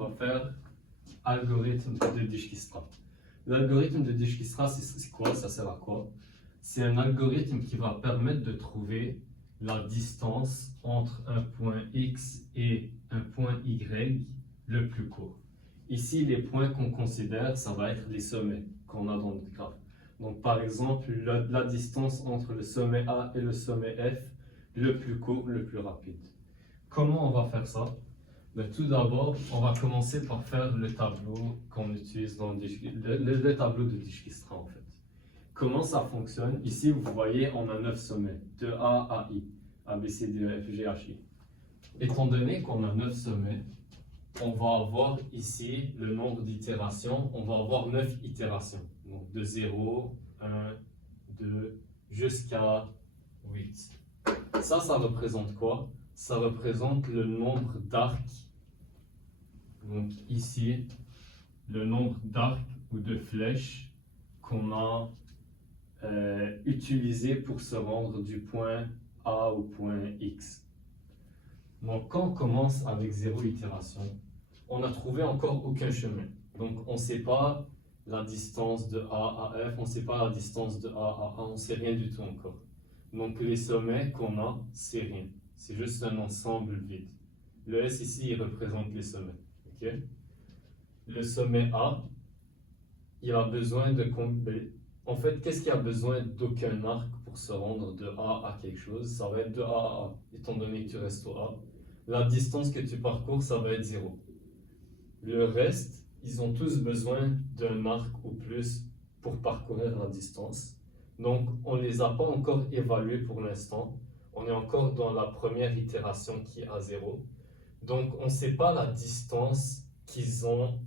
va faire algorithme de Dijkstra. L'algorithme de Dijkstra, c'est quoi? Ça sert à quoi? C'est un algorithme qui va permettre de trouver la distance entre un point X et un point Y le plus court. Ici, les points qu'on considère, ça va être les sommets qu'on a dans notre graphe. Donc, par exemple, la distance entre le sommet A et le sommet F, le plus court, le plus rapide. Comment on va faire ça? Tout d'abord, on va commencer par faire le tableau qu'on utilise dans le tableau de Dijkstra en fait. Comment ça fonctionne? Ici, vous voyez, on a 9 sommets, de A à I, A, B, C, D, E, F, G, H, I. Étant donné qu'on a 9 sommets, on va avoir ici le nombre d'itérations, on va avoir 9 itérations. Donc de 0, 1, 2, jusqu'à 8. Ça représente quoi? Ça représente le nombre d'arcs. Donc ici, le nombre d'arcs ou de flèches qu'on a utilisé pour se rendre du point A au point X. Donc quand on commence avec 0 itération, on n'a trouvé encore aucun chemin. Donc on ne sait pas la distance de A à F, on ne sait pas la distance de A à A, on ne sait rien du tout encore. Donc les sommets qu'on a, c'est rien. C'est juste un ensemble vide. Le S ici, il représente les sommets. Okay? Le sommet A, il a besoin de... En fait, qu'est-ce qui a besoin d'aucun arc pour se rendre de A à quelque chose? Ça va être de A à A, étant donné que tu restes au A. La distance que tu parcours, ça va être 0. Le reste, ils ont tous besoin d'un arc ou plus pour parcourir la distance. Donc, on ne les a pas encore évalués pour l'instant. On est encore dans la première itération qui est à 0. Donc, on ne sait pas la distance qu'ils ont,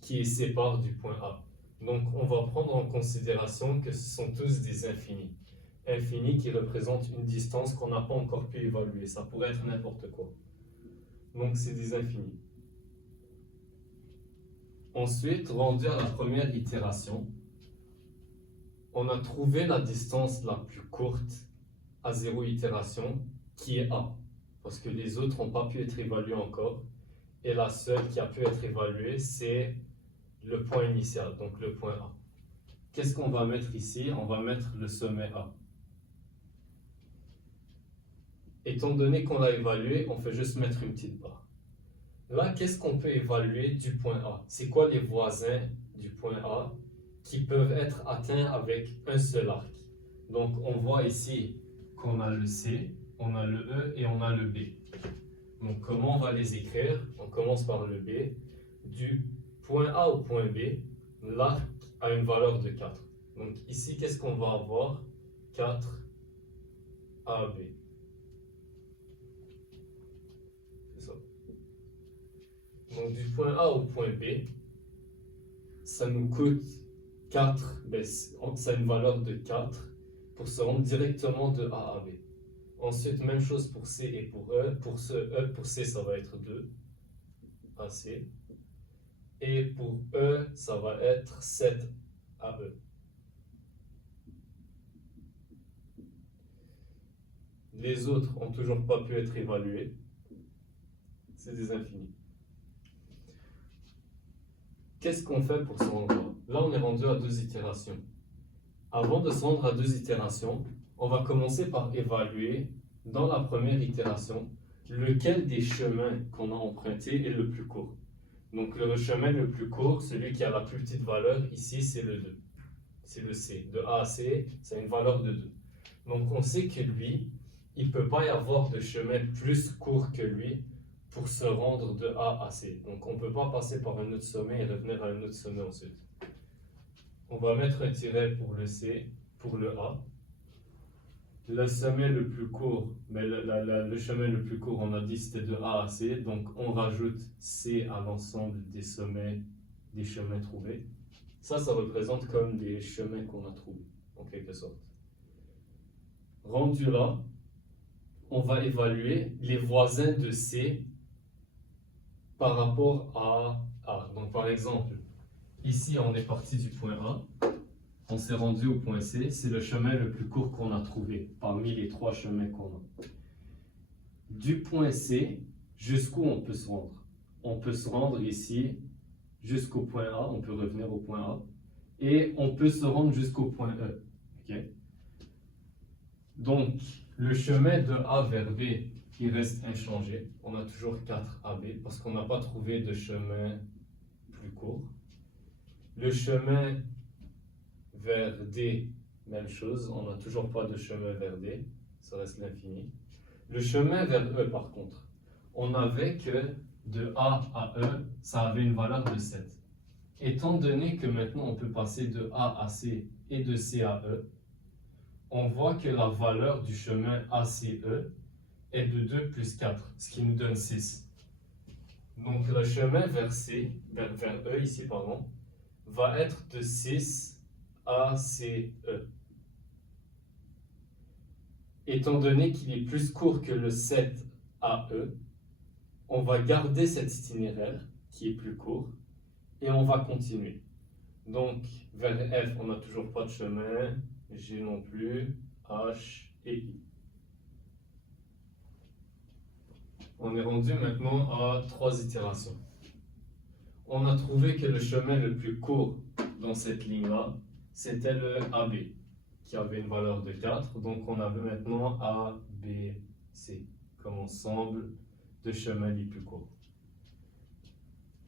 qui les sépare du point A. Donc, on va prendre en considération que ce sont tous des infinis. Infinis qui représentent une distance qu'on n'a pas encore pu évaluer. Ça pourrait être n'importe quoi. Donc, c'est des infinis. Ensuite, rendu à la première itération, on a trouvé la distance la plus courte à 0 itération, qui est A. Parce que les autres n'ont pas pu être évalués encore. Et la seule qui a pu être évaluée, c'est le point initial, donc le point A. Qu'est-ce qu'on va mettre ici? On va mettre le sommet A. Étant donné qu'on l'a évalué, on fait juste mettre une petite barre. Là, qu'est-ce qu'on peut évaluer du point A? C'est quoi les voisins du point A qui peuvent être atteints avec un seul arc? Donc, on voit ici qu'on a le C, on a le E et on a le B. Donc, comment on va les écrire? On commence par le B. Du point A au point B, l'arc a une valeur de 4. Donc, ici, qu'est-ce qu'on va avoir? 4 AB. C'est ça. Donc, du point A au point B, ça nous coûte 4, ça a une valeur de 4 pour se rendre directement de A à B. Ensuite, même chose pour C et pour E. Pour ce E, pour C, ça va être 2 AC. Et pour E, ça va être 7 AE. Les autres n'ont toujours pas pu être évalués. C'est des infinis. Qu'est-ce qu'on fait pour se rendre là? Là, on est rendu à 2 itérations. Avant de se rendre à 2 itérations, on va commencer par évaluer, dans la première itération, lequel des chemins qu'on a emprunté est le plus court. Donc, le chemin le plus court, celui qui a la plus petite valeur, ici, c'est le 2. C'est le C. De A à C, c'est une valeur de 2. Donc, on sait que lui, il ne peut pas y avoir de chemin plus court que lui pour se rendre de A à C. Donc, on ne peut pas passer par un autre sommet et revenir à un autre sommet ensuite. On va mettre un tiret pour le C, pour le A. Le sommet le plus court, mais le chemin le plus court, on a dit c'était de A à C, donc on rajoute C à l'ensemble des sommets, des chemins trouvés. Ça représente comme des chemins qu'on a trouvés, en quelque sorte. Rendu là, on va évaluer les voisins de C par rapport à A. Donc par exemple, ici on est parti du point A. On s'est rendu au point C, c'est le chemin le plus court qu'on a trouvé parmi les 3 chemins qu'on a. Du point C, jusqu'où on peut se rendre? on peut se rendre ici jusqu'au point A, on peut revenir au point A, et on peut se rendre jusqu'au point E. Okay? Donc, le chemin de A vers B, il reste inchangé. On a toujours 4AB parce qu'on n'a pas trouvé de chemin plus court. Le chemin vers D, même chose, on n'a toujours pas de chemin vers D, ça reste l'infini. Le chemin vers E, par contre, on avait que de A à E, ça avait une valeur de 7. Étant donné que maintenant on peut passer de A à C et de C à E, on voit que la valeur du chemin ACE est de 2 plus 4, ce qui nous donne 6. Donc le chemin vers C, vers E ici, pardon, va être de 6 à CE. Étant donné qu'il est plus court que le 7 AE, on va garder cet itinéraire qui est plus court et on va continuer. Donc vers F, on n'a toujours pas de chemin, G non plus, H et I. On est rendu maintenant à 3 itérations. On a trouvé que le chemin le plus court dans cette ligne-là, c'était le AB, qui avait une valeur de 4. Donc on avait maintenant A, B, C comme ensemble de chemins les plus courts.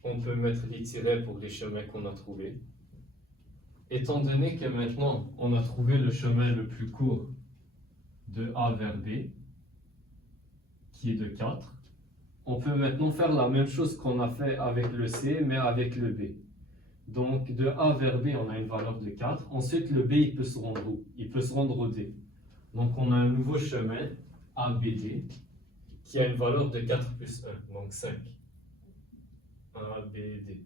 On peut mettre les tirets pour les chemins qu'on a trouvés. Étant donné que maintenant on a trouvé le chemin le plus court de A vers B, qui est de 4, on peut maintenant faire la même chose qu'on a fait avec le C, mais avec le B. Donc de A vers B, on a une valeur de 4. Ensuite, le B, il peut se rendre où? Il peut se rendre au D. Donc on a un nouveau chemin, ABD, qui a une valeur de 4 plus 1, donc 5. ABD.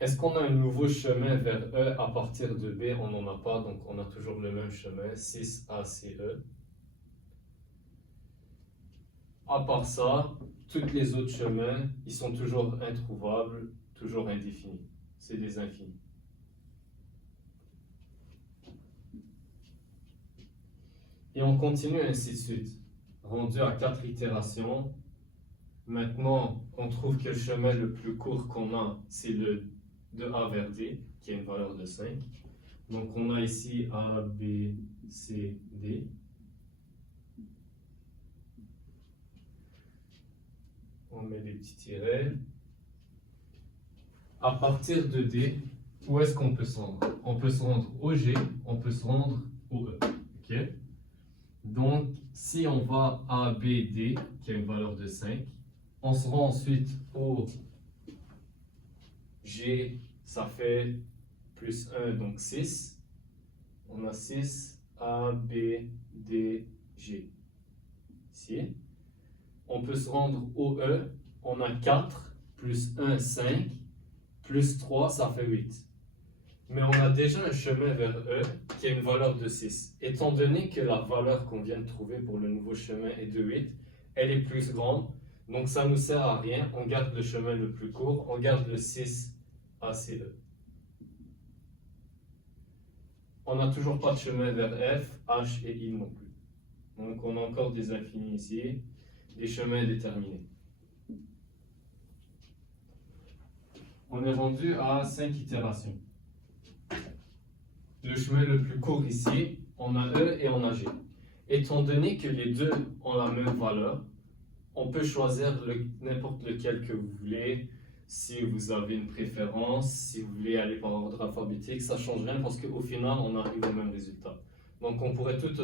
Est-ce qu'on a un nouveau chemin vers E à partir de B? On n'en a pas, donc on a toujours le même chemin, 6ACE. À part ça, tous les autres chemins, ils sont toujours introuvables, toujours indéfinis. C'est des infinis. Et on continue ainsi de suite. Rendu à 4 itérations, maintenant, on trouve que le chemin le plus court qu'on a, c'est le de A vers D, qui a une valeur de 5. Donc on a ici A, B, C, D. On met des petits tirets. À partir de D, où est-ce qu'on peut se rendre? On peut se rendre au G, on peut se rendre au E. Okay? Donc, si on va à B, D, qui a une valeur de 5, on se rend ensuite au G, ça fait plus 1, donc 6. On a 6, A, B, D, G. Ici. On peut se rendre au E, on a 4, plus 1, 5, plus 3, ça fait 8. Mais on a déjà un chemin vers E qui a une valeur de 6. Étant donné que la valeur qu'on vient de trouver pour le nouveau chemin est de 8, elle est plus grande, donc ça ne nous sert à rien. On garde le chemin le plus court, on garde le 6 ACE. On n'a toujours pas de chemin vers F, H et I non plus. Donc on a encore des infinis ici, des chemins déterminés. On est rendu à 5 itérations. Le chemin le plus court ici, on a E et on a G. Étant donné que les deux ont la même valeur, on peut choisir n'importe lequel que vous voulez. Si vous avez une préférence, si vous voulez aller par ordre alphabétique, ça ne change rien parce qu'au final, on arrive au même résultat. Donc on pourrait tout